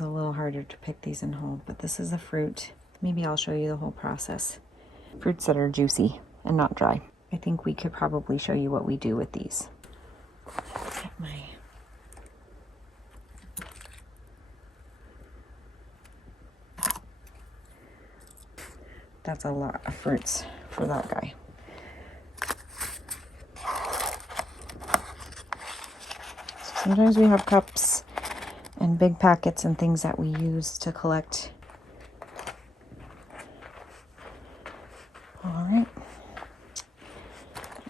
was a little harder to pick these and hold, but this is a fruit. Maybe I'll show you the whole process. Fruits that are juicy and not dry. I think we could probably show you what we do with these. Get my That's a lot of fruits for that guy. Sometimes we have cups and big packets and things that we use to collect. All right.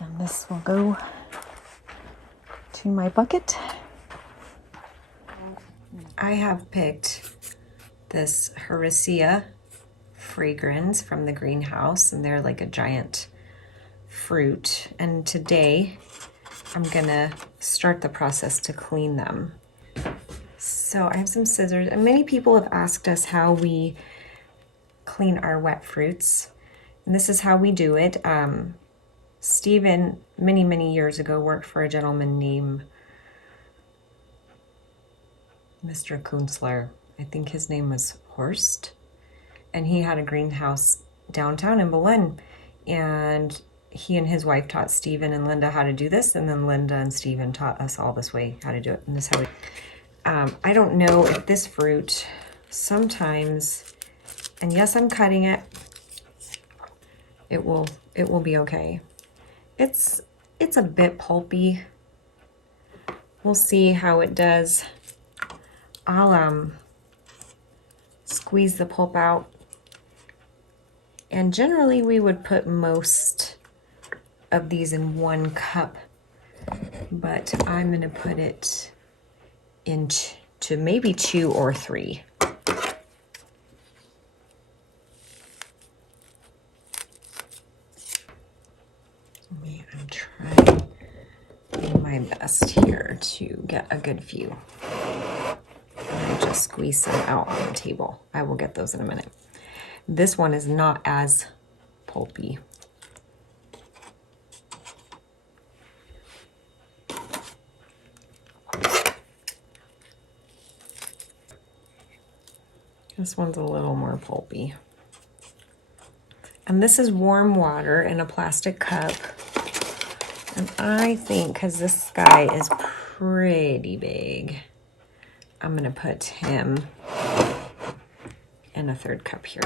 And this will go to my bucket. I have picked this Harrisia fragrans from the greenhouse, and they're like a giant fruit. And today I'm gonna start the process to clean them. So I have some scissors, and many people have asked us how we clean our wet fruits. And this is how we do it. Stephen, many years ago, worked for a gentleman named Mr. Kunzler. I think his name was Horst. And he had a greenhouse downtown in Belen. And he and his wife taught Stephen and Linda how to do this. And then Linda and Stephen taught us all this way how to do it. And this is how we... I don't know if this fruit sometimes, and yes, I'm cutting it. It will be okay. It's a bit pulpy. We'll see how it does. I'll squeeze the pulp out. And generally we would put most of these in 1 cup, but I'm gonna put it into maybe 2 or 3. I'm trying my best here to get a good few. And just squeeze some out on the table. I will get those in a minute. This one is not as pulpy. This one's a little more pulpy. And this is warm water in a plastic cup. And I think, because this guy is pretty big, I'm gonna put him in a 3rd cup here.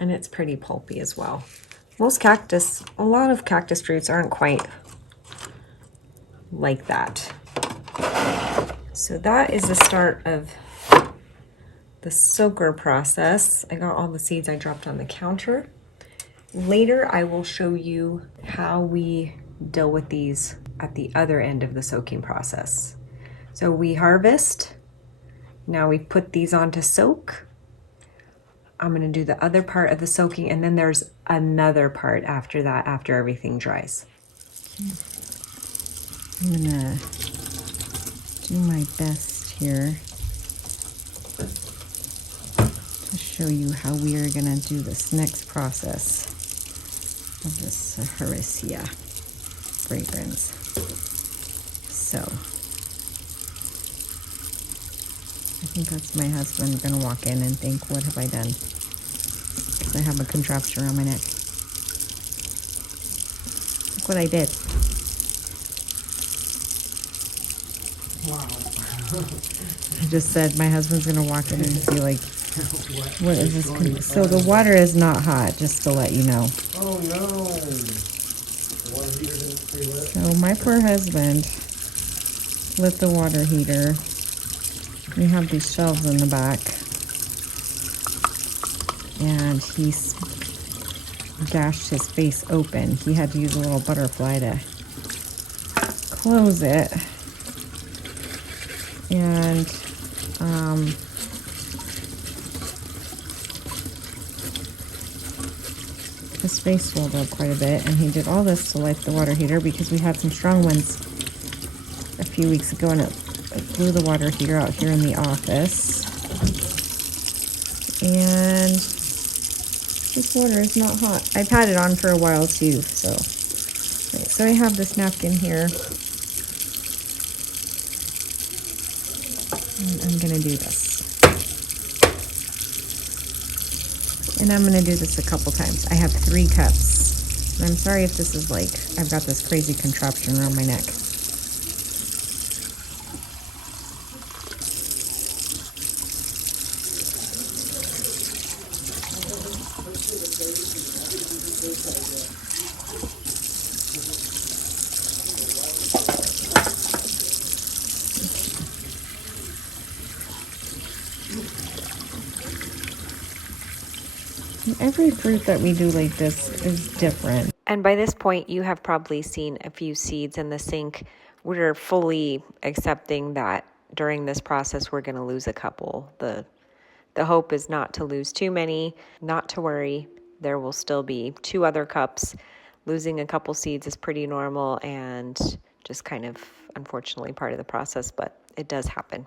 And it's pretty pulpy as well. A lot of cactus fruits aren't quite like that. So that is the start of the soaker process. I got all the seeds I dropped on the counter. Later, I will show you how we deal with these at the other end of the soaking process. So we harvest. Now we put these on to soak. I'm gonna do the other part of the soaking, and then there's another part after that, after everything dries. I'm gonna do my best here to show you how we are gonna do this next process of this Harrisia fragrans. So I think that's my husband gonna walk in and think, what have I done? Because I have a contraption around my neck. Look what I did. Wow. I just said my husband's gonna walk in and be like, what is this? So the water is not hot, just to let you know. Oh no! The water heater didn't stay lit. So my poor husband lit the water heater. We have these shelves in the back, and he gashed his face open. He had to use a little butterfly to close it. And his face swelled up quite a bit, and he did all this to light the water heater because we had some strong winds a few weeks ago, and it blew the water heater out here in the office. And this water is not hot. I've had it on for a while too, so. Right, so I have this napkin here. And I'm gonna do this. And I'm gonna do this a couple times. I have 3 cups. And I'm sorry if this is like, I've got this crazy contraption around my neck. Every fruit that we do like this is different. And by this point, you have probably seen a few seeds in the sink. We're fully accepting that during this process, we're going to lose a couple. The hope is not to lose too many, not to worry. There will still be 2 other cups. Losing a couple seeds is pretty normal and just kind of unfortunately part of the process, but it does happen.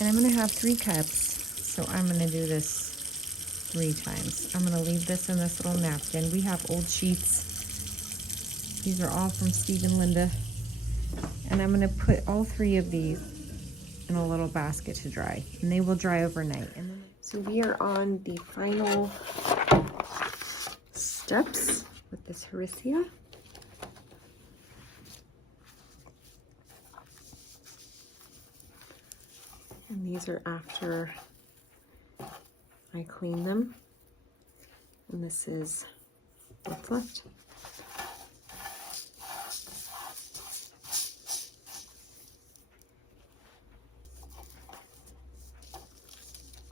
And I'm going to have 3 cups, so I'm going to do this 3 times. I'm going to leave this in this little napkin. We have old sheets. These are all from Steve and Linda. And I'm going to put all 3 of these in a little basket to dry, and they will dry overnight. So we are on the final steps with this Harrisia. And these are after I clean them. And this is what's left.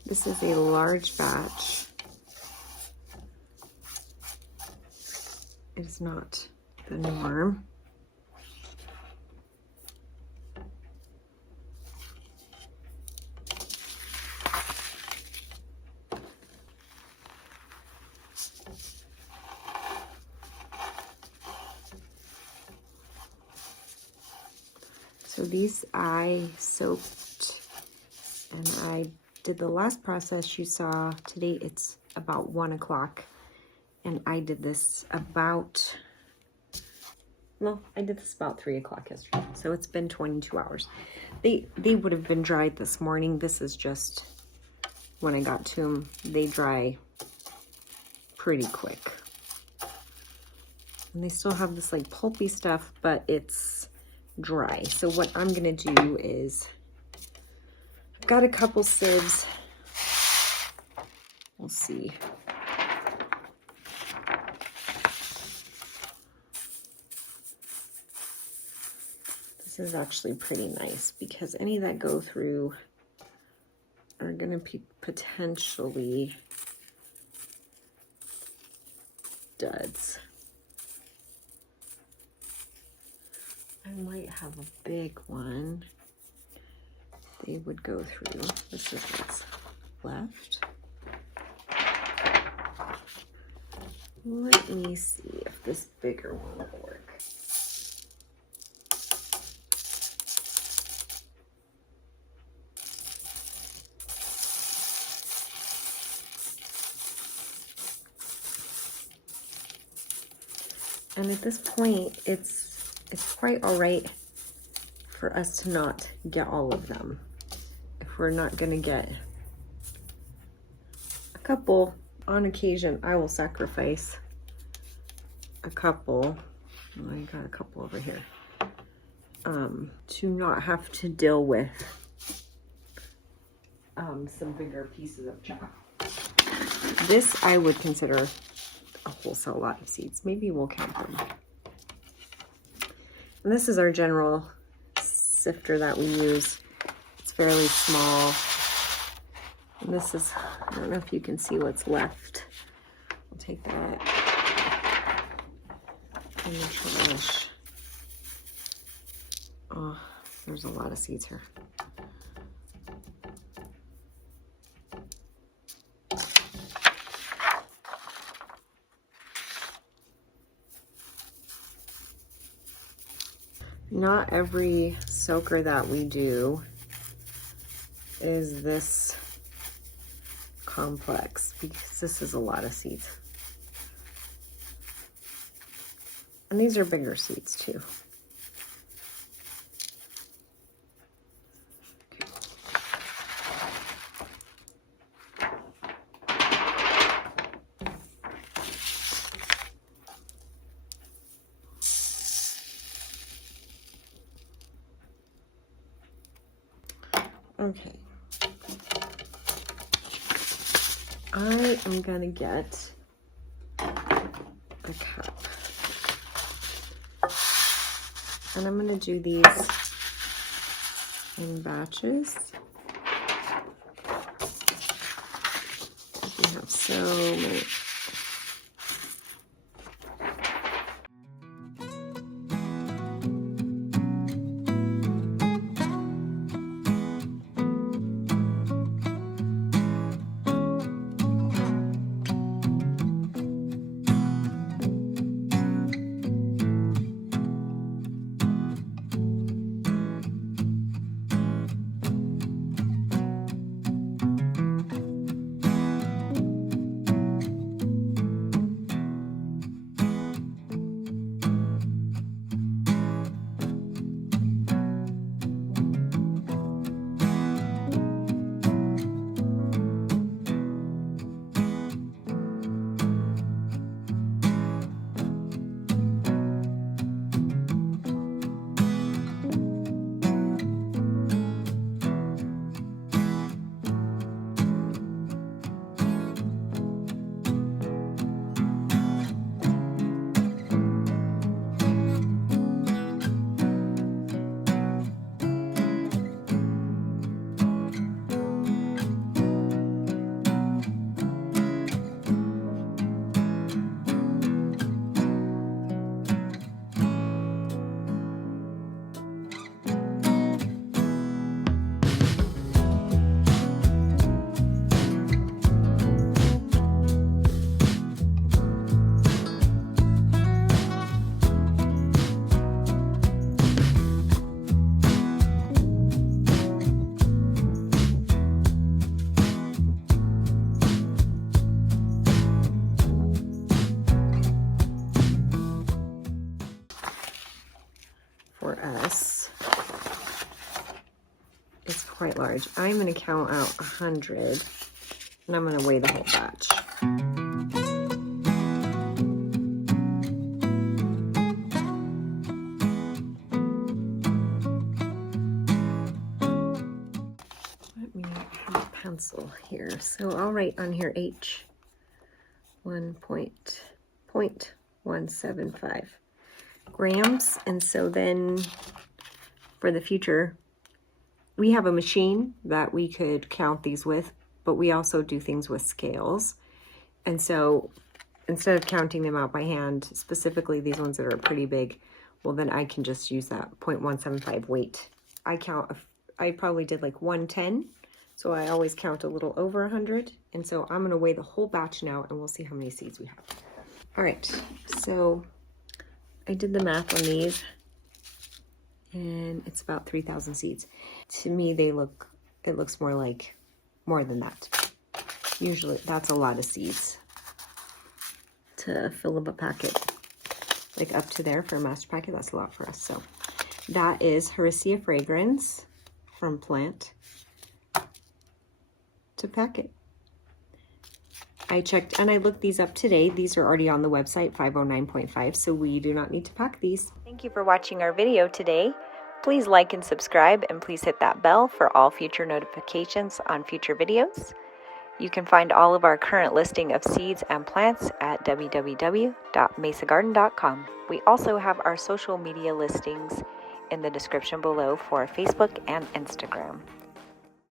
This is a large batch. It is not the norm. So these I soaked, and I did the last process you saw. Today it's about 1 o'clock, and I did this about, well, I did this about 3 o'clock yesterday. So it's been 22 hours. They would have been dried this morning. This is just when I got to them. They dry pretty quick. And they still have this like pulpy stuff, but it's dry. So what I'm gonna do is, I've got a couple sieves. We'll see. This is actually pretty nice because any that go through are gonna be potentially duds. I might have a big one. They would go through. This is what's left. Let me see if this bigger one will work. And at this point, it's quite all right for us to not get all of them. If we're not gonna get a couple, on occasion, I will sacrifice a couple. Oh, I got a couple over here. To not have to deal with some bigger pieces of chop. This I would consider a wholesale lot of seeds. Maybe we'll count them. And this is our general sifter that we use. It's fairly small. And this is, I don't know if you can see what's left. I'll take that in the trash. Oh, there's a lot of seeds here. Not every soaker that we do is this complex because this is a lot of seeds. And these are bigger seeds too. Okay. I am gonna get a cup. And I'm gonna do these in batches. We have so many. For us, it's quite large. I'm going to count out 100 and I'm going to weigh the whole batch. Let me have a pencil here. So I'll write on here H 1.175 grams. And so then for the future, we have a machine that we could count these with, but we also do things with scales. And so instead of counting them out by hand, specifically these ones that are pretty big, well then I can just use that 0.175 weight. I probably did like 110, so I always count a little over 100. And so I'm gonna weigh the whole batch now and we'll see how many seeds we have. All right, so I did the math on these and it's about 3,000 seeds. To me, it looks more than that. Usually that's a lot of seeds to fill up a packet. Like up to there for a master packet, that's a lot for us. So that is Harrisia fragrans from plant to packet. I checked and I looked these up today. These are already on the website, 509.5, so we do not need to pack these. Thank you for watching our video today. Please like and subscribe, and please hit that bell for all future notifications on future videos. You can find all of our current listing of seeds and plants at www.mesagarden.com. We also have our social media listings in the description below for Facebook and Instagram.